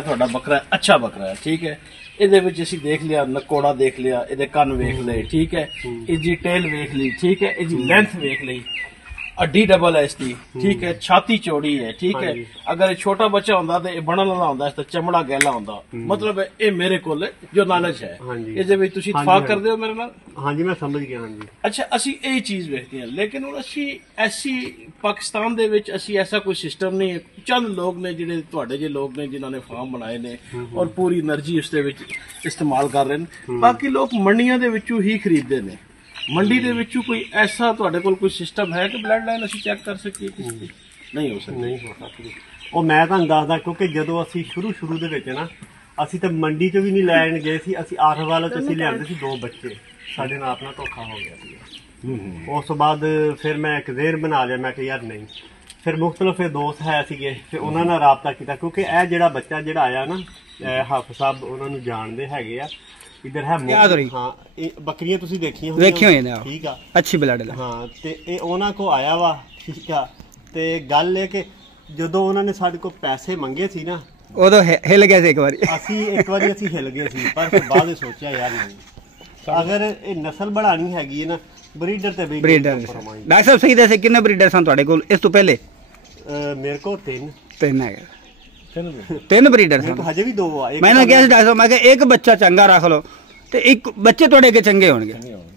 ਤੁਹਾਡਾ ਬੱਕਰਾ ਅੱਛਾ ਬੱਕਰਾ ਹੈ, ਠੀਕ ਹੈ। ਇਹਦੇ ਵਿੱਚ ਅਸੀਂ ਦੇਖ ਲਿਆ, ਨਕੋੜਾ ਦੇਖ ਲਿਆ, ਇਹਦੇ ਕੰਨ ਵੇਖ ਲਏ, ਠੀਕ ਹੈ। ਇਹਦੀ ਟੇਲ ਵੇਖ ਲਈ, ਠੀਕ ਹੈ। ਇਹਦੀ ਲੈਂਥ ਵੇਖ ਲਈ, ਅੱਡੀ ਡਬਲ है इसकी, ठीक है। छाती चौड़ी है, ठीक है। अगर छोटा बच्चा होंदा तो बनन वाला होंदा, इसदा चमड़ा गैला होंदा। मतलब ये मेरे कोल जो नॉलेज है ਇਹਦੇ ਵਿੱਚ ਤੁਸੀਂ ਇਤਫਾਕ ਕਰਦੇ ਹੋ ਮੇਰੇ ਨਾਲ? ਹਾਂਜੀ ਮੈਂ ਸਮਝ ਗਿਆ। ਹਾਂਜੀ ਅੱਛਾ, ਅਸੀਂ ਇਹ ਚੀਜ਼ ਵੇਖਦੇ ਹਾਂ, ਲੇਕਿਨ ਹੁਣ ਅਸੀਂ ਐਸੀ ਪਾਕਿਸਤਾਨ ਦੇ ਵਿੱਚ ਅਸੀਂ ਐਸਾ ਕੋਈ ਸਿਸਟਮ ਨਹੀਂ ਹੈ। ਚੰਦ ਲੋਕ ਨੇ ਜਿਹੜੇ ਤੁਹਾਡੇ ਜਿਹੇ ਲੋਕ ਨੇ ਜਿਨ੍ਹਾਂ ਨੇ ਫਾਰਮ ਬਣਾਏ ਨੇ ਔਰ ਪੂਰੀ એનર્ਜੀ ਉਸ ਦੇ ਵਿੱਚ ਇਸਤੇਮਾਲ ਕਰ ਰਹੇ ਨੇ। ਬਾਕੀ ਲੋਕ ਮੰਡੀਆਂ ਦੇ ਵਿੱਚੋਂ ਹੀ ਖਰੀਦਦੇ ਨੇ। ਮੰਡੀ ਦੇ ਵਿੱਚੋਂ ਕੋਈ ਐਸਾ ਤੁਹਾਡੇ ਕੋਲ ਕੋਈ ਸਿਸਟਮ ਹੈ ਕਿ ਬਲੱਡ ਲਾਈਨ ਅਸੀਂ ਚੈੱਕ ਕਰ ਸਕੀਏ? ਕਿਸੇ ਦੀ ਨਹੀਂ ਹੋ ਸਕਦੀ। ਨਹੀਂ ਹੋ ਸਕਦੀ। ਉਹ ਮੈਂ ਤੁਹਾਨੂੰ ਦੱਸਦਾ, ਕਿਉਂਕਿ ਜਦੋਂ ਅਸੀਂ ਸ਼ੁਰੂ ਦੇ ਵਿੱਚ ਨਾ ਅਸੀਂ ਤਾਂ ਮੰਡੀ 'ਚ ਵੀ ਨਹੀਂ ਲੈਣ ਗਏ ਸੀ। ਅਸੀਂ ਆਠ ਵਾਲਾ 'ਚ ਅਸੀਂ ਲਿਆਂਦੇ ਸੀ 2 ਬੱਚੇ, ਸਾਡੇ ਨਾਲ ਆਪਣਾ ਧੋਖਾ ਹੋ ਗਿਆ ਸੀ। ਉਸ ਤੋਂ ਬਾਅਦ ਫਿਰ ਮੈਂ ਇੱਕ ਜ਼ੇਰ ਬਣਾ ਲਿਆ, ਮੈਂ ਕਿਹਾ ਯਾਰ ਨਹੀਂ। ਫਿਰ ਮੁਖਤਲਿਫ ਦੋਸਤ ਹੈ ਸੀਗੇ, ਫਿਰ ਉਹਨਾਂ ਨਾਲ ਰਾਬਤਾ ਕੀਤਾ, ਕਿਉਂਕਿ ਇਹ ਜਿਹੜਾ ਬੱਚਾ ਜਿਹੜਾ ਆਇਆ ਨਾ, ਹਾਫਿਜ਼ ਸਾਹਿਬ ਉਹਨਾਂ ਨੂੰ ਜਾਣਦੇ ਹੈਗੇ ਆ। इधर है हाँ, बकरियां तुसी देखी होई ने, ठीक आ, अच्छी ब्लड हाँ। ते ए ओना को आया वा, ठीक आ। ते गल है कि जदों उन्हां ने साडे को पैसे मंगे सी ना, उदों हिल गए सी। एक बारी असी हिल गए सी, पर फिर बाद में सोचा यार नहीं, अगर ये नस्ल बढ़ानी हैगी है ना, ब्रीडर ते ब्रीडर। डॉक्टर साहब सही दसे किन्ने ब्रीडर सन तुहाडे कोल इस तो पहले? मेरे को 3 है। 3 ब्रीडर हजे भी 2 आ। मैंने कहा डॉक्टर साहब, मैं एक बच्चा चंगा रख लो ते एक बच्चे थोड़े के चंगे होणगे,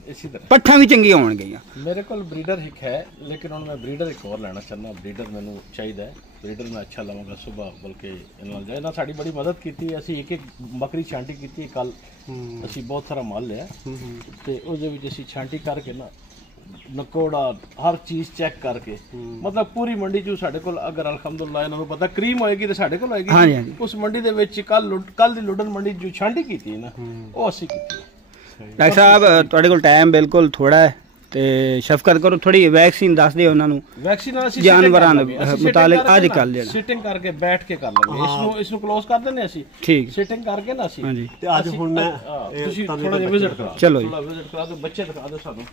इसी तरह पट्ठा भी चंगी होणगियां। मेरे कोल ब्रीडर एक है, लेकिन हुण मैं ब्रीडर एक और लेना चाहना। ब्रीडर मैनू चाहिए, ब्रीडर मैं अच्छा लवांगा सुबह, बल्कि इन्हां जाए ना साडी बड़ी मदद कीती। असीं एक बकरी छांटी कीती कल, असीं बहुत सारा माल लिया ते उहदे विच असीं छांटी करके ना नकोड़ा हर चीज चेक करके, मतलब पूरी मंडी जो साडे कोल अगर अल्हम्दुलिल्लाह इन्हां नूं पता क्रीम होएगी तो साडे कोल होएगी। उस मंडी दे विच कल दी लुडन मंडी जो छांटी कीती ना, वो असीं कीती। डॉक्टर साहब तुहाडे कोल टाइम बिल्कुल थोड़ा है ते शफकत करो, थोड़ी वैक्सीन दस दिओ उन्हां नूं। वैक्सीन ਅਸੀਂ जानवरां दे मुतालिक ਅੱਜ ਕੱਲ ਜਿਹੜਾ सिटिंग करके बैठ के कर लेंगे। इसਨੂੰ क्लोज कर देने ਅਸੀਂ, ठीक सिटिंग करके ना ਅਸੀਂ। ਤੇ ਅੱਜ ਹੁਣ ਮੈਂ ਤੁਸੀਂ ਥੋੜਾ ਜਿਹਾ ਵਿਜ਼ਿਟ ਕਰਾ, ਚਲੋ ਥੋੜਾ ਵਿਜ਼ਿਟ ਕਰਾ ਦਿਓ, ਬੱਚੇ ਦਿਖਾ ਦਿਓ ਸਾਨੂੰ।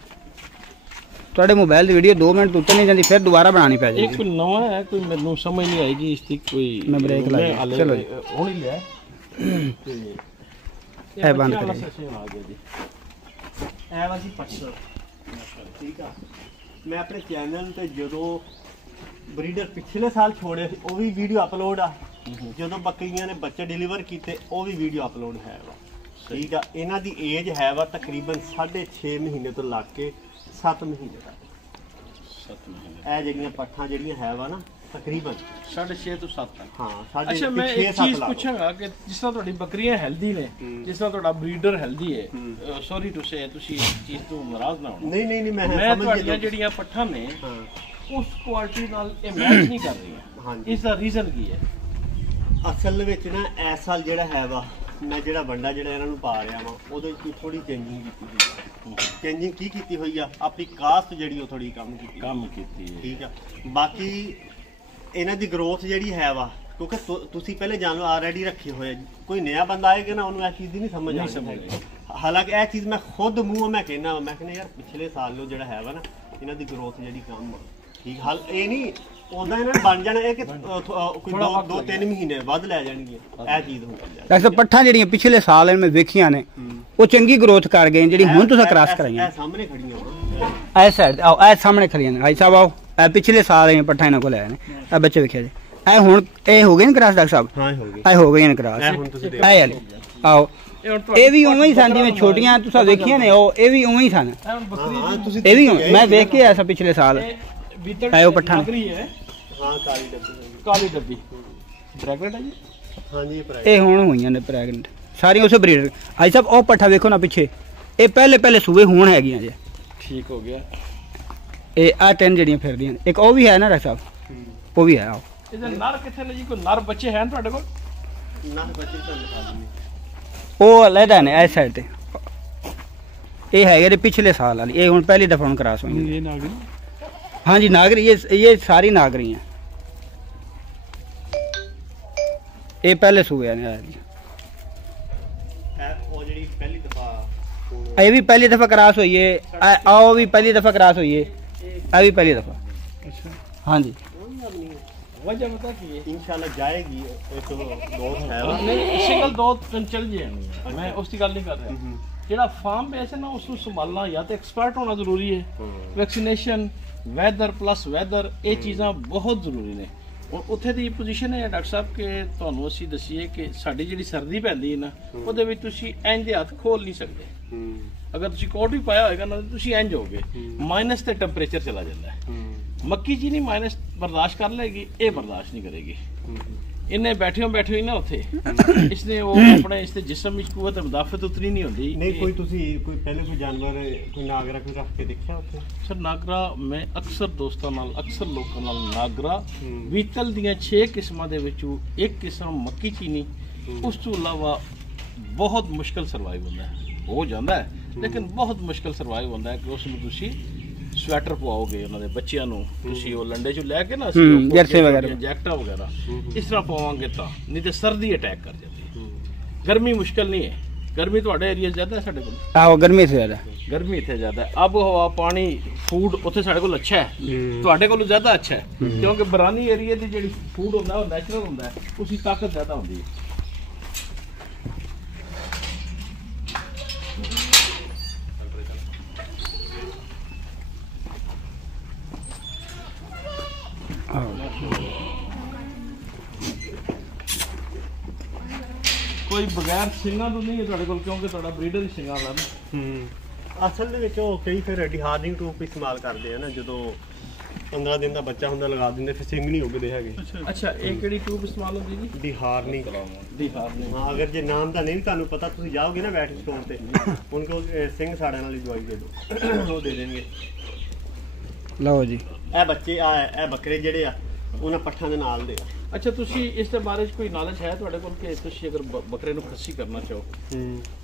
ਤੁਹਾਡੇ ਮੋਬਾਈਲ ਦੀ ਵੀਡੀਓ 2 ਮਿੰਟ ਤੋਂ ਉੱਤੇ ਨਹੀਂ ਜਾਂਦੀ, ਫਿਰ ਦੁਬਾਰਾ ਬਣਾਣੀ ਪੈ ਜਾਏਗੀ। ਇੱਕ ਨਵਾਂ ਹੈ, ਕੋਈ ਮੈਨੂੰ ਸਮਝ ਨਹੀਂ ਆਏਗੀ ਇਸ ਦੀ, ਕੋਈ ਮੈਂ ਬ੍ਰੇਕ ਲਾ ਲਿਆ। ਚਲੋ ਹੁਣ ਹੀ ਲਿਆ ਤੇ ਇਹ ਬੰਦ ਕਰੀ ਆ ਗਿਆ ਜੀ। ਇਹ ਵਾਸੀ 500, ਠੀਕ ਆ। ਮੈਂ ਆਪਣੇ ਚੈਨਲ ਤੇ ਜਦੋਂ ਬਰੀਡਰ ਪਿਛਲੇ ਸਾਲ ਛੋੜੇ ਸੀ, ਉਹ ਵੀ ਵੀਡੀਓ ਅਪਲੋਡ ਆ। ਜਦੋਂ ਬੱਕਰੀਆਂ ਨੇ ਬੱਚੇ ਡਿਲੀਵਰ ਕੀਤੇ, ਉਹ ਵੀ ਵੀਡੀਓ ਅਪਲੋਡ ਹੈ ਵਾ, ਠੀਕ ਆ। ਇਹਨਾਂ ਦੀ ਏਜ ਹੈ ਵਾ ਤਕਰੀਬਨ 6.5 ਮਹੀਨੇ ਤੋਂ ਲੱਗ ਕੇ 7 ਮਹੀਨੇ ਤੱਕ। 7 ਮਹੀਨੇ ਇਹ ਜਿਹੜੀਆਂ ਪੱਠਾਂ ਜਿਹੜੀਆਂ ਹੈ ਵਾ ਨਾ, ਤਕਰੀਬਨ 6.5 ਤੋਂ 7 ਤੱਕ। ਹਾਂ, ਅੱਛਾ ਮੈਂ ਇੱਕ ਚੀਜ਼ ਪੁੱਛਾਂਗਾ ਕਿ ਜਿਸ ਤਰ੍ਹਾਂ ਤੁਹਾਡੀ ਬੱਕਰੀਆਂ ਹੈਲਦੀ ਨੇ, ਜਿਸ ਤਰ੍ਹਾਂ ਤੁਹਾਡਾ ਬਰੀਡਰ ਹੈਲਦੀ ਹੈ, ਸੌਰੀ ਟੂ ਸੇ ਤੁਸੀਂ ਇਸ ਚੀਜ਼ ਤੋਂ ਨਾਰਾਜ਼ ਨਾ ਹੋਣਾ। ਨਹੀਂ ਮੈਂ ਤੁਹਾਡੀਆਂ ਜਿਹੜੀਆਂ ਪੱਠਾਂ ਨੇ ਉਸ ਕੁਆਲਿਟੀ ਨਾਲ ਇਹ ਮੈਚ ਨਹੀਂ ਕਰ ਰਹੀਆਂ। ਇਸ ਦਾ ਰੀਜ਼ਨ ਕੀ ਹੈ? ਅਸਲ ਵਿੱਚ ਨਾ ਇਸ ਸਾਲ ਜਿਹੜਾ ਹੈ ਵਾ, ਮੈਂ ਜਿਹੜਾ ਵੰਡਾ ਜਿਹੜਾ ਇਹਨਾਂ ਨੂੰ ਪਾ ਰਿਹਾ ਵਾ, ਉਹਦੇ ਵਿੱਚ ਥੋੜੀ ਚੇਂਜਿੰਗ ਕੀਤੀ ਹੋਈ ਆ। ਚੇਂਜਿੰਗ ਕੀ ਕੀਤੀ ਹੋਈ ਆ? ਆਪਣੀ ਕਾਸਟ ਜਿਹੜੀ ਉਹ ਥੋੜੀ ਕੰਮ ਕੀਤੀ ਹੈ, ਠੀਕ ਆ। ਬਾਕੀ ਇਹਨਾਂ ਦੀ ਗਰੋਥ ਜਿਹੜੀ ਹੈ ਵਾ, ਕਿਉਂਕਿ ਤੁਸੀਂ ਪਹਿਲੇ ਜਾਨਵਰ ਆਲਰੇਡੀ ਰੱਖੇ ਹੋਏ, ਕੋਈ ਨया ਬੰਦਾ ਆਏਗਾ ਨਾ, ਉਹਨੂੰ ਇਹ ਚੀਜ਼ ਦੀ ਨਹੀਂ ਸਮਝ ਆਉਂਦੀ। ਹਾਲਾਂਕਿ ਇਹ ਚੀਜ਼ ਮੈਂ ਖੁਦ ਮੂੰਹੋਂ ਮੈਂ ਕਹਿੰਦਾ ਯਾਰ ਪਿਛਲੇ ਸਾਲ ਨੂੰ ਜਿਹੜਾ ਹੈ ਵਾ ਨਾ, ਇਹਨਾਂ ਦੀ ਗਰੋਥ ਜਿਹੜੀ ਕੰਮ ਆ, ਠੀਕ। ਹਾਲ ਇਹ ਨਹੀਂ ਉਹਦਾ ਇਹਨਾਂ ਨੇ ਬਣ ਜਾਣਾ, ਇਹ ਕਿ ਕੋਈ 2-3 ਮਹੀਨੇ ਵੱਧ ਲੈ ਜਾਣਗੇ, ਇਹ ਚੀਜ਼ ਹੁੰਦੀ ਹੈ। ਡਾਕਟਰ ਪੱਠਾਂ ਜਿਹੜੀਆਂ ਪਿਛਲੇ ਸਾਲ ਮੈਂ ਵੇਖੀਆਂ ਨੇ, ਉਹ ਚੰਗੀ ਗਰੋਥ ਕਰ ਗਏ, ਜਿਹੜੀ ਹੁਣ ਤੁਸੀਂ ਕ੍ਰਾਸ ਕਰਾਈਆਂ। ਇਹ ਸਾਹਮਣੇ ਖੜੀਆਂ ਵਾ, ਇਹ ਸਾਈਡ ਆਓ, ਇਹ ਸਾਹਮਣੇ ਖੜੀਆਂ ਨੇ। ਭਾਈ ਸਾਹਿਬ ਆਓ, ਇਹ ਪਿਛਲੇ ਸਾਲ ਇਹ ਪੱਠਾਂ ਇਹਨਾਂ ਕੋਲ ਆਏ ਨੇ, ਇਹ ਬੱਚੇ ਵੇਖਿਆ ਜੀ। ਇਹ ਹੁਣ ਇਹ ਹੋ ਗਏ ਨੇ ਕ੍ਰਾਸ ਡਾਕਟਰ ਸਾਹਿਬ? ਹਾਂ ਹੋ ਗਏ, ਇਹ ਹੋ ਗਏ ਨੇ ਕ੍ਰਾਸ। ਇਹ ਵਾਲੇ ਆਓ, ਇਹ ਵੀ ਉਵੇਂ ਹੀ ਸਨ ਜਿਵੇਂ ਛੋਟੀਆਂ ਤੁਸੀਂ ਵੇਖੀਆਂ ਨੇ, ਉਹ ਇਹ ਵੀ ਉਵੇਂ ਹੀ ਸਨ। ਇਹ ਵੀ ਮੈਂ ਵੇਖ ਕੇ ਆਇਆ ਸੀ ਪਿਛਲੇ ਸਾਲ। ਆਇਓ ਪੱਠਾਂ ਨੇ, ਹਾਂ ਕਾਲੀ ਡੱਬੀ ਪ੍ਰੈਗਨੈਂਟ ਹੈ ਜੀ। ਹਾਂਜੀ ਇਹ ਹੁਣ ਹੋਈਆਂ ਨੇ ਪ੍ਰੈਗਨੈਂਟ ਸਾਰੀਆਂ ਉਸੇ ਬਰੀਡਰ। ਭਾਈ ਸਾਹਿਬ ਉਹ ਪੱਠਾ ਵੇਖੋ ਨਾ ਪਿੱਛੇ, ਇਹ ਪਹਿਲੇ ਸੂਏ ਹੁਣ ਹੈਗੀਆਂ ਜੇ, ਠੀਕ ਹੋ ਗਿਆ। ਇਹ ਆ 3 ਜਿਹੜੀਆਂ ਫਿਰਦੀਆਂ ਨੇ, ਇੱਕ ਉਹ ਵੀ ਹੈ ਨਾ ਡਾਕਟਰ ਸਾਹਿਬ, ਉਹ ਵੀ ਹੈ। ਆਓ, ਇਹਦੇ ਨਰ ਕਿੱਥੇ ਨੇ ਜੀ? ਕੋਈ ਨਰ ਬੱਚੇ ਹਨ ਤੁਹਾਡੇ ਕੋਲ? ਨਰ ਬੱਚੇ ਤਾਂ ਦਿਖਾ ਦਿੰਦੇ, ਉਹ ਅਲੱਗਾ ਨੇ ਇਸ ਸਾਈਡ ਤੇ। ਇਹ ਹੈਗੇ ਨੇ ਪਿਛਲੇ ਸਾਲ ਵਾਲੀ, ਇਹ ਹੁਣ ਪਹਿਲੀ ਦਫਾ ਹੁਣ ਕ੍ਰਾਸ ਹੋਈ। ਇਹ ਨਾਗਰੀ? हाँ जी नागरी, ये सारी नागरी हैं। ये पहले सूए ने, ये भी पहली दफा क्रॉस हुई है, आओ भी पहली दफा क्रॉस हुई है, ये भी पहली दफा। हाँ जी वजह पता की है इंशाल्लाह जाएगी एक दोस्त है नहीं सिंगल दो दिन चल जाए मैं उसकी गल नहीं कर रहा ਜਿਹੜਾ ਫਾਰਮ ਬੇਸ ਹੈ ਨਾ ਉਸ ਨੂੰ ਸੰਭਾਲਣਾ ਜਾਂ ਤਾਂ ਐਕਸਪਰਟ ਹੋਣਾ ਜ਼ਰੂਰੀ ਹੈ ਵੈਕਸੀਨੇਸ਼ਨ ਵੈਦਰ ਪਲੱਸ ਵੈਦਰ ਇਹ ਚੀਜ਼ਾਂ ਬਹੁਤ ਜ਼ਰੂਰੀ ਨੇ ਹੁਣ ਉੱਥੇ ਦੀ ਪੋਜੀਸ਼ਨ ਹੈ ਡਾਕਟਰ ਸਾਹਿਬ ਕਿ ਤੁਹਾਨੂੰ ਅਸੀਂ ਦਸੀਏ ਕਿ ਸਾਡੀ ਜਿਹੜੀ ਸਰਦੀ ਪੈਂਦੀ ਹੈ ਨਾ ਉਹਦੇ ਵਿੱਚ ਤੁਸੀਂ ਇੰਜ ਦੇ ਹੱਥ ਖੋਲ ਨਹੀਂ ਸਕਦੇ ਅਗਰ ਤੁਸੀਂ ਕੋਟ ਵੀ ਪਾਇਆ ਹੋਏਗਾ ਨਾ ਤੁਸੀਂ ਇੰਜ ਹੋਗੇ ਮਾਈਨਸ ਤੇ ਟੈਂਪਰੇਚਰ ਚਲਾ ਜਾਂਦਾ ਹੈ ਮੱਕੀ ਜੀ ਨਹੀਂ ਮਾਈਨਸ ਬਰਦਾਸ਼ਤ ਕਰ ਲੇਗੀ ਇਹ ਬਰਦਾਸ਼ਤ ਨਹੀਂ ਕਰੇਗੀ इन्हें बैठे ही ना उथे इसने वो अपने इसते जिस्म विच कुव्वत मुदाफत उतनी नहीं होंदी नहीं कोई पहले कोई जानवर कोई नागरा कोई रख के देखा उथे सर नागरा मैं अक्सर दोस्तां नाल अक्सर लोकां नाल नागरा बीतल दियां 6 किस्मां दे विचों एक किस्म मक्की चीनी उस तो अलावा बहुत मुश्किल सर्वाइव होंदा है हो जांदा है लेकिन बहुत मुश्किल सर्वाइव होंदा है कि उस नूं तुसीं ਸਵੈਟਰ ਪਵਾਓਗੇ ਉਹਨਾਂ ਦੇ ਬੱਚਿਆਂ ਨੂੰ ਤੁਸੀਂ ਉਹ ਲੰਡੇ ਚੋਂ ਲੈ ਕੇ ਨਾ ਜਰਸੀ ਵਗੈਰਾ ਜੈਕਟਾਂ ਵਗੈਰਾ ਇਸ ਤਰ੍ਹਾਂ ਪਾਵਾਂਗੇ ਤਾਂ ਨਹੀਂ ਤੇ ਸਰਦੀ ਅਟੈਕ ਕਰ ਜਾਂਦੀ ਹੈ ਗਰਮੀ ਮੁਸ਼ਕਲ ਨਹੀਂ ਹੈ ਗਰਮੀ ਤੁਹਾਡੇ ਏਰੀਆ ਜ਼ਿਆਦਾ ਹੈ ਸਾਡੇ ਕੋਲ ਆਹੋ ਗਰਮੀ ਇੱਥੇ ਜ਼ਿਆਦਾ ਗਰਮੀ ਇੱਥੇ ਜ਼ਿਆਦਾ ਹੈ ਆਬ ਹਵਾ ਪਾਣੀ ਫੂਡ ਉੱਥੇ ਸਾਡੇ ਕੋਲ ਅੱਛਾ ਹੈ ਤੁਹਾਡੇ ਕੋਲੋਂ ਜ਼ਿਆਦਾ ਅੱਛਾ ਹੈ ਕਿਉਂਕਿ ਬਰਾਨੀ ਏਰੀਆ ਦੀ ਜਿਹੜੀ ਫੂਡ ਹੁੰਦਾ ਉਹ ਨੈਚੁਰਲ ਹੁੰਦਾ ਹੈ ਉਸਦੀ ਤਾਕਤ ਜ਼ਿਆਦਾ ਹੁੰਦੀ ਹੈ ਕੋਈ ਬਗੈਰ ਸਿੰਘਾਂ ਤੋਂ ਨਹੀਂ ਹੈ ਤੁਹਾਡੇ ਕੋਲ ਕਿਉਂਕਿ ਤੁਹਾਡਾ ਬਰੀਡਰ ਹੀ ਸਿੰਘਾਂ ਵਾਲਾ ਨਾ ਅਸਲ ਦੇ ਵਿੱਚ ਉਹ ਕਈ ਫਿਰ ਡਿਹਾਰਡਿੰਗ ਟੂਬ ਇਸਤੇਮਾਲ ਕਰਦੇ ਆ ਨਾ ਜਦੋਂ 15 ਦਿਨ ਦਾ ਬੱਚਾ ਹੁੰਦਾ ਲਗਾ ਦਿੰਦੇ ਫਿਰ ਸਿੰਘ ਨਹੀਂ ਉੱਗਦੇ ਹੈਗੇ ਅੱਛਾ ਇਹ ਕਿਹੜੀ ਟੂਬ ਇਸਤੇਮਾਲ ਹੁੰਦੀ ਜੀ ਡਿਹਾਰਡਿੰਗ ਹਾਂ ਅਗਰ ਜੇ ਨਾਮ ਦਾ ਨਹੀਂ ਤੁਹਾਨੂੰ ਪਤਾ ਤੁਸੀਂ ਜਾਓਗੇ ਨਾ ਵੈਟ ਸਟੋਰ ਤੇ ਉਹਨਾਂ ਕੋਲ ਸਿੰਘ ਸਾੜਨ ਵਾਲੀ ਦਵਾਈ ਦੇ ਦਿਓ ਉਹ ਦੇ ਦੇਣਗੇ ਲਓ ਜੀ ਇਹ ਬੱਚੇ ਇਹ ਬੱਕਰੇ ਜਿਹੜੇ ਆ ਉਹਨਾਂ ਪੱਠਾਂ ਦੇ ਨਾਲ ਦੇ ਆ ਅੱਛਾ ਤੁਸੀਂ ਇਸ ਦੇ ਬਾਰੇ ਕੋਈ ਨੌਲੇਜ ਹੈ ਤੁਹਾਡੇ ਕੋਲ ਕਿ ਤੁਸੀਂ ਅਗਰ ਬੱਕਰੇ ਨੂੰ ਖੱਸੀ ਕਰਨਾ ਚਾਹੋ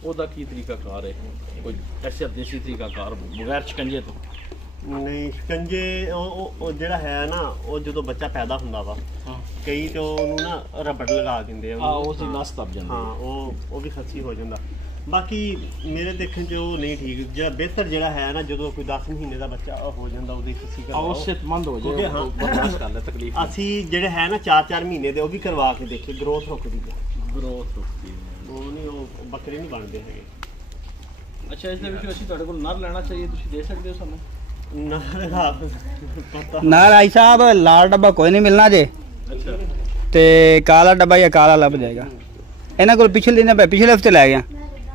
ਉਹਦਾ ਕੀ ਤਰੀਕਾ ਕਾਰ ਹੈ ਕੋਈ ਐਸਾ ਦੇਸੀ ਤਰੀਕਾ ਕਾਰ ਬਗੈਰ ਸ਼ਿਕੰਜੇ ਤੋਂ ਨਹੀਂ ਸ਼ਿਕੰਜੇ ਉਹ ਜਿਹੜਾ ਹੈ ਨਾ ਉਹ ਜਦੋਂ ਬੱਚਾ ਪੈਦਾ ਹੁੰਦਾ ਵਾ ਕਈ ਤੇ ਉਹਨੂੰ ਨਾ ਰਬੜ ਲਗਾ ਦਿੰਦੇ ਆ ਉਸ ਦੀ ਨਸ ਦਬ ਜਾਂਦੀ ਹਾਂ ਉਹ ਵੀ ਖੱਸੀ ਹੋ ਜਾਂਦਾ ਬਾਕੀ ਮੇਰੇ ਦੇਖਣ 'ਚ ਉਹ ਨਹੀਂ ਠੀਕ ਜਿਹੜਾ ਬਿਹਤਰ ਜਿਹੜਾ ਹੈ ਨਾ ਜਦੋਂ ਕੋਈ 10 ਮਹੀਨੇ ਦਾ ਬੱਚਾ ਹੋ ਜਾਂਦਾ ਉਹਦੀ ਖੱਸੀ ਕਰਵਾਓ ਉਹ ਸਿਹਤਮੰਦ ਹੋ ਜਾਏ ਬਰਦਾਸ਼ਤ ਕਰ ਲੈ ਤਕਲੀਫ ਅਸੀਂ ਜਿਹੜੇ ਹੈ ਨਾ 4-4 ਮਹੀਨੇ ਦੇ ਉਹ ਵੀ ਕਰਵਾ ਕੇ ਦੇਖੇ ਗਰੋਥ ਰੁਕਦੀ ਹੈ ਉਹ ਨਹੀਂ ਉਹ ਬੱਕਰੇ ਨਹੀਂ ਬਣਦੇ ਹੈਗੇ ਅੱਛਾ ਇਸ ਦੇ ਵਿੱਚ ਅਸੀਂ ਤੁਹਾਡੇ ਕੋਲ ਨਰ ਲੈਣਾ ਚਾਹੀਏ ਤੁਸੀਂ ਦੇ ਸਕਦੇ ਹੋ ਸਾਨੂੰ नार आई साहब लाल डब्बा कोई नहीं मिलना जे ते काला डब्बा या काला लभ जाएगा इन्होंने को पिछले दिन पिछले हफ्ते लै गया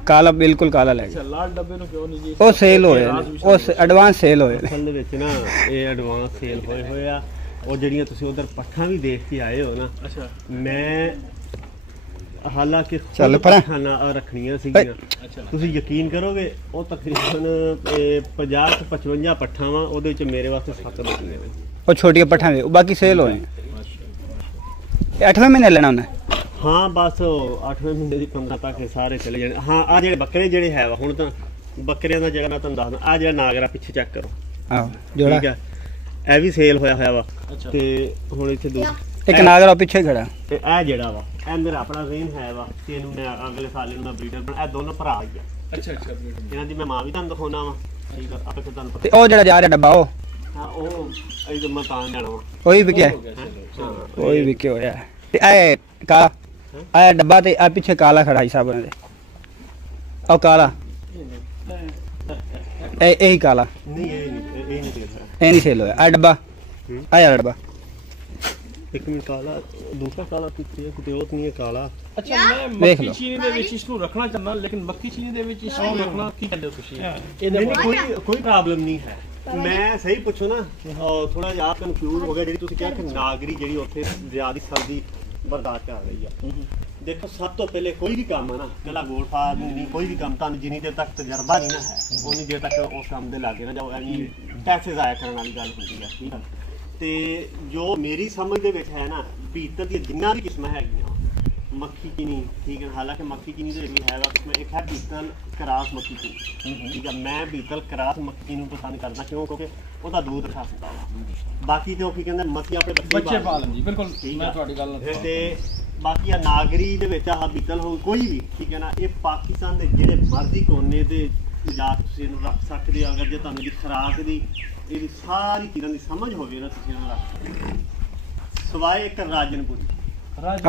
काला बिल्कुल काला लै गया लाल डब्बे नु क्यों नहीं जी ਉਹ ਸੇਲ ਹੋਏ ਉਹ ਐਡਵਾਂਸ ਸੇਲ ਹੋਏ ਅਸਲ ਦੇ ਵਿੱਚ ਨਾ ਇਹ ਐਡਵਾਂਸ ਸੇਲ ਹੋਏ ਆ ਉਹ ਜਿਹੜੀਆਂ ਤੁਸੀਂ ਉਧਰ ਪੱਠਾਂ ਵੀ ਦੇਖ ਕੇ ਆਏ ਹੋ ਨਾ ਅੱਛਾ ਮੈਂ ਹਾਲਾਂਕਿ ਪੱਠਾਂ ਰੱਖਣੀਆਂ ਸੀਗੀਆਂ ਤੁਸੀਂ ਯਕੀਨ ਕਰੋਗੇ ਉਹ ਤਕਰੀਬਨ 50 ਤੋਂ 55 ਪੱਠਾਂ ਵਾ ਉਹਦੇ ਵਿੱਚ ਮੇਰੇ ਵਾਸਤੇ 7 ਬੱਕਰੀਆਂ ਨੇ ਉਹ ਛੋਟੀਆਂ ਪੱਠਾਂ ਦੇ ਬਾਕੀ ਸੇਲ ਹੋਏ 8ਵੇਂ ਮਹੀਨੇ ਲੈਣਾ ਉਹਨੇ ਹਾਂ ਬਸ 8ਵੇਂ ਮਹੀਨੇ ਦੀ 15 ਤੱਕ ਸਾਰੇ ਚਲੇ ਜਾਣੇ ਹਾਂ ਆ ਜਿਹੜੇ ਬੱਕਰੇ ਜਿਹੜੇ ਹੈ ਵਾ ਹੁਣ ਤਾਂ ਬੱਕਰਿਆਂ ਦਾ ਜਿਹੜਾ ਮੈਂ ਤੁਹਾਨੂੰ ਦੱਸਦਾ ਆ ਜਿਹੜਾ ਨਾਗਰਾ ਪਿੱਛੇ ਚੈੱਕ ਕਰੋ ਆਹੋ ਜੋੜਾ ਇਹ ਵੀ ਸੇਲ ਹੋਇਆ ਵਾ ਤੇ ਹੁਣ ਇੱਥੇ ਦੋ ਇੱਕ ਨਾਗਰਾ ਪਿੱਛੇ ਖੜਾ ਤੇ ਇਹ ਜਿਹੜਾ ਵਾ ਇਹ ਮੇਰਾ ਆਪਣਾ ਰੇਨ ਹੈ ਵਾ ਤੇ ਇਹਨੂੰ ਮੈਂ ਅਗਲੇ ਸਾਲ ਇਹਨੂੰ ਮੈਂ ਬਰੀਡਰ ਬਣਾ ਇਹ ਦੋਨੋਂ ਭਰਾ ਹੀ ਆ ਅੱਛਾ ਇਹਨਾਂ ਦੀ ਮੈਂ ਮਾਂ ਵੀ ਤੁਹਾਨੂੰ ਦਿਖਾਉਣਾ ਵਾ ਠੀਕ ਆ ਆਪੇ ਤੁਹਾਨੂੰ ਪਤਾ ਤੇ ਉਹ ਜਿਹੜਾ ਜਾ ਰਿਹਾ ਡੱਬਾ ਉਹ ਹਾਂ ਉਹ ਇਹ ਮੈਂ ਤਾਂ ਜਾਣਾ ਵਾ ਉਹੀ ਵਿਕਿਆ ਉਹੀ ਵਿਕਿਆ ਹੋਇਆ ਤੇ ਇਹ ਕਾਲਾ ਇਹ ਡੱਬਾ ਤੇ ਆ ਪਿੱਛੇ ਕਾਲਾ ਖੜਾ ਹੀ ਸਾਹਿਬ ਦੇ ਉਹ ਕਾਲਾ ਇਹੀ ਕਾਲਾ ਨਹੀਂ ਇਹ ਨਹੀਂ ਇਹ ਨਹੀਂ ਸੇਲ ਹੋਇਆ ਆ ਡੱਬਾ ਆ ਯਾਰ ਡੱਬਾ ਇੱਕ ਮਿੰਟ ਕਾਲਾ ਦੂਸਰਾ ਕਾਲਾ ਕਿੱਥੇ ਹੈ ਕਿਤੇ ਉਹ ਨਹੀਂ ਹੈ ਕਾਲਾ ਅੱਛਾ ਮੈਂ ਮੱਕੀ ਚੀਨੀ ਦੇ ਵਿੱਚ ਇਸ ਨੂੰ ਰੱਖਣਾ ਚਾਹੁੰਦਾ ਲੇਕਿਨ ਮੱਕੀ ਚੀਨੀ ਦੇ ਵਿੱਚ ਇਸ ਨੂੰ ਰੱਖਣਾ ਕੀ ਕਹਿੰਦੇ ਹੋ ਤੁਸੀਂ ਇਹਦੇ ਕੋਈ ਪ੍ਰੋਬਲਮ ਨਹੀਂ ਹੈ ਮੈਂ ਸਹੀ ਪੁੱਛੋ ਨਾ ਥੋੜਾ ਜਿਹਾ ਕਨਫਿਊਜ਼ ਹੋ ਗਿਆ ਜਿਹੜੀ ਤੁਸੀਂ ਕਿਹਾ ਕਿ ਨਾਗਰੀ ਜਿਹੜੀ ਉੱਥੇ ਜ਼ਿਆਦਾ ਸਰਦੀ ਬਰਦਾਸ਼ਤ ਕਰ ਰਹੀ ਆ ਦੇਖੋ ਸਭ ਤੋਂ ਪਹਿਲੇ ਕੋਈ ਵੀ ਕੰਮ ਹੈ ਨਾ ਪਹਿਲਾਂ ਗੋਲ ਫਾਰਮਿੰਗ ਨਹੀਂ ਕੋਈ ਵੀ ਕੰਮ ਤੁਹਾਨੂੰ ਜਿੰਨੀ ਦੇਰ ਤੱਕ ਤਜਰਬਾ ਨਹੀਂ ਨਾ ਹੈ ਉਨੀ ਦੇਰ ਤੱਕ ਉਸ ਕੰਮ ਦੇ ਲਾਗੇ ਨਾ ਜਾਓ ਐਵੇਂ ਪੈਸੇ ਜ਼ਾਇਆ ਕਰਨ ਵਾਲੀ ਗੱਲ ਹੁੰਦੀ ਹੈ ਠੀਕ ਹੈ ਤੇ ਜੋ ਮੇਰੀ ਸਮਝ ਦੇ ਵਿੱਚ ਹੈ ਨਾ ਪੀਤਲ ਦੀਆਂ ਜਿੰਨਾਂ ਵੀ ਕਿਸਮਾਂ ਹੈਗੀਆਂ ਮੱਖੀ ਚੀਨੀ ਠੀਕ ਹੈ ਹਾਲਾਂਕਿ ਮੱਖੀ ਚੀਨੀ ਦੇ ਵੀ ਹੈਗਾ ਕਿਸਮ ਇੱਕ ਹੈ ਪੀਤਲ ਕਰਾਸ ਮੱਖੀ ਚੀਨੀ ਠੀਕ ਹੈ ਮੈਂ ਪੀਤਲ ਕਰਾਸ ਮੱਖੀ ਨੂੰ ਪਸੰਦ ਕਰਦਾ ਕਿਉਂਕਿ ਉਹਦਾ ਦੂਧ ਰਖਾ ਸਕਦਾ ਵਾ ਬਾਕੀ ਤੇ ਉਹ ਕੀ ਕਹਿੰਦੇ ਮੱਖੀ ਆਪਣੇ ਬੱਚੇ ਪਾਲਣ ਜੀ ਬਿਲਕੁਲ ਮੈਂ ਤੁਹਾਡੀ ਗੱਲ ਨਾਲ ਤੇ ਬਾਕੀ ਆ ਨਾਗਰੀ ਦੇ ਵਿੱਚ ਆਹ ਪੀਤਲ ਹੋ ਕੋਈ ਵੀ ਠੀਕ ਹੈ ਨਾ ਇਹ ਪਾਕਿਸਤਾਨ ਦੇ ਜਿਹੜੇ ਮਰਜ਼ੀ ਕੋਨੇ ਤੇ ਜਾ ਤੁਸੀਂ ਇਹਨੂੰ ਰੱਖ ਸਕਦੇ ਹੋ ਅਗਰ ਜੇ ਤੁਹਾਨੂੰ ਦੀ ਖੁਰਾਕ ਦੀ ਇਹਦੀ ਸਾਰੀ ਚੀਜ਼ਾਂ ਦੀ ਸਮਝ ਹੋਵੇ ਨਾ ਤੁਸੀਂ ਇਹਨਾਂ ਦਾ ਸਵਾਏ ਇੱਕ ਰਾਜਨਪੁਰੀ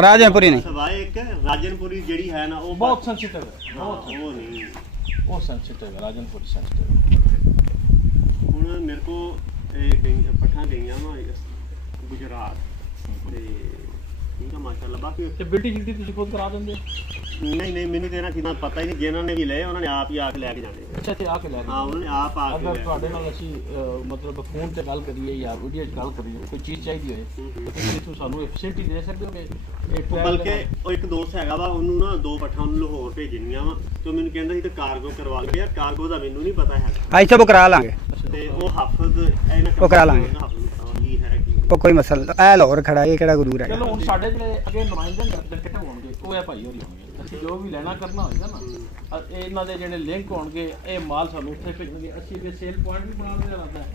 ਰਾਜਨਪੁਰੀ ਨਹੀਂ ਸਵਾਏ ਇੱਕ ਰਾਜਨਪੁਰੀ ਜਿਹੜੀ ਹੈ ਨਾ ਉਹ ਬਹੁਤ ਸੈਂਸਿਟਿਵ ਹੈ, ਬਹੁਤ ਉਹ ਨਹੀਂ ਉਹ ਸੈਂਸਿਟਿਵ ਹੈ, ਰਾਜਨਪੁਰ ਸੈਂਸਿਟਿਵ। ਹੁਣ ਮੇਰੇ ਕੋ ਇਹ ਪੱਠਾਂ ਗਈਆਂ ਵਾ ਗੁਜਰਾਤ ਤੇ ਠੀਕ ਆ ਮਾਸ਼ਾਅੱਲਾ। ਬਾਕੀ ਤੇ ਬਿਲਟੀ ਜਿਲਟੀ ਤੁਸੀਂ ਖੁਦ ਕਰਾ ਦਿੰਦੇ ਹੋ? ਨਹੀਂ ਮੈਨੂੰ ਤੇ ਇਹਨਾਂ ਚੀਜ਼ਾਂ ਪਤਾ ਹੀ ਨਹੀਂ, ਜਿਨ੍ਹਾਂ ਨੇ ਵੀ ਲਏ ਉਹਨਾਂ ਨੇ ਆਪ ਹੀ ਆ ਕੇ ਲੈ ਕੇ ਜਾਣੇ। ਅੱਛਾ, ਤੇ ਆ ਕੇ ਲੈ ਕੇ ਹਾਂ ਉਹਨਾਂ ਨੇ ਆਪ ਆ ਕੇ ਅਗਰ ਲੈ ਤੁਹਾਡੇ ਨਾਲ ਅਸੀਂ ਮਤਲਬ ਫੋਨ ਤੇ ਗੱਲ ਕਰੀਏ ਜਾਂ ਵੀਡੀਓ 'ਚ ਗੱਲ ਕਰੀਏ, ਕੋਈ ਚੀਜ਼ ਚਾਹੀਦੀ ਹੋਏ ਤਾਂ ਤੁਸੀਂ ਇੱਥੋਂ ਸਾਨੂੰ ਫੈਸਿਲਿਟੀ ਦੇ ਸਕਦੇ ਹੋ ਕਿ ਇਹ ਉਹ ਬਲਕਿ ਉਹ ਇੱਕ ਦੋਸਤ ਹੈਗਾ ਵਾ, ਉਹਨੂੰ ਨਾ 2 ਪੱਠਾਂ ਉਹਨੂੰ ਲਾਹੌਰ ਭੇਜਣੀਆਂ ਵਾ, ਤੇ ਮੈਨੂੰ ਕਹਿੰਦਾ ਸੀ ਤੇ ਕਾਰਗੋ ਕਰਵਾ ਲਓ। ਯਾਰ ਕਾਰਗੋ ਦਾ ਮੈਨੂੰ ਨਹੀਂ ਪਤਾ ਹੈਗਾ, ਅੱਜ ਸਭ ਕਰਾ ਲਾਂਗੇ, ਤੇ ਉਹ ਹਾਫਿਜ਼ ਇਹਨਾਂ ਉਹ ਕਰਾ ਲਾਂਗੇ। ਹਾਫਿਜ਼ ਨੂੰ ਪਤਾ ਕੀ ਹੈ ਕੀ ਉਹ ਕੋਈ ਮਸਲਾ ਇਹ ਲਾਹੌਰ ਖੜਾ, ਇਹ ਕਿਹੜਾ ਗੁਰੂ ਹੈਗਾ। ਚਲੋ ਹੁਣ ਸਾਡੇ ਜਿਹੜੇ ਅੱਗੇ ਨੁਮਾਇੰਦੇ ਨੇ ਹੋਣਗੇ, ਉਹ ਹੈ ਭਾਈ ਹੋਰੀ ਹੋਣਗੇ। ਅਸੀਂ ਜੋ ਵੀ ਲੈਣਾ ਕਰਨਾ ਹੋਏਗਾ ਨਾ, ਇਹਨਾਂ ਦੇ ਜਿਹੜੇ ਲਿੰਕ ਹੋਣਗੇ, ਇਹ ਮਾਲ ਸਾਨੂੰ ਉੱਥੇ ਭੇਜਣਗੇ। ਅਸੀਂ ਵੀ ਸੇਲ ਪੁਆਇੰਟ ਵੀ ਬਣਾਉਣ ਦਾ ਇਰਾਦਾ ਹੈ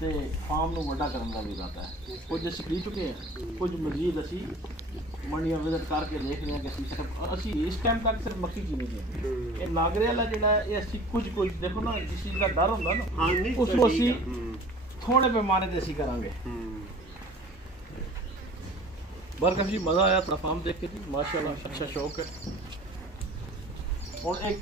ਤੇ ਫਾਰਮ ਨੂੰ ਵੱਡਾ ਕਰਨ ਦਾ ਵੀ ਇਰਾਦਾ ਹੈ। ਕੁਝ ਅਸੀਂ ਖਰੀਦ ਚੁੱਕੇ ਹਾਂ, ਕੁਝ ਮਜ਼ੀਦ ਅਸੀਂ ਮੰਡੀਆਂ ਵਿਜ਼ਿਟ ਕਰਕੇ ਦੇਖ ਰਹੇ ਹਾਂ ਕਿ ਅਸੀਂ ਸਿਰਫ ਅਸੀਂ ਇਸ ਟਾਈਮ ਤੱਕ ਸਿਰਫ ਮੱਕੀ ਚੀਨੀ ਦੀ ਇਹ ਨਾਗਰੇ ਵਾਲਾ ਜਿਹੜਾ ਇਹ ਅਸੀਂ ਕੁਝ ਦੇਖੋ ਨਾ, ਜਿਸ ਚੀਜ਼ ਦਾ ਡਰ ਹੁੰਦਾ ਨਾ, ਉਸ ਨੂੰ ਅਸੀਂ ਥੋੜੇ ਪੈਮਾਨੇ ਤੇ ਅਸੀਂ ਕਰਾਂਗੇ। बरकत जी मज़ा आया था फार्म देख के जी, माशाल्लाह अच्छा शौक है। और एक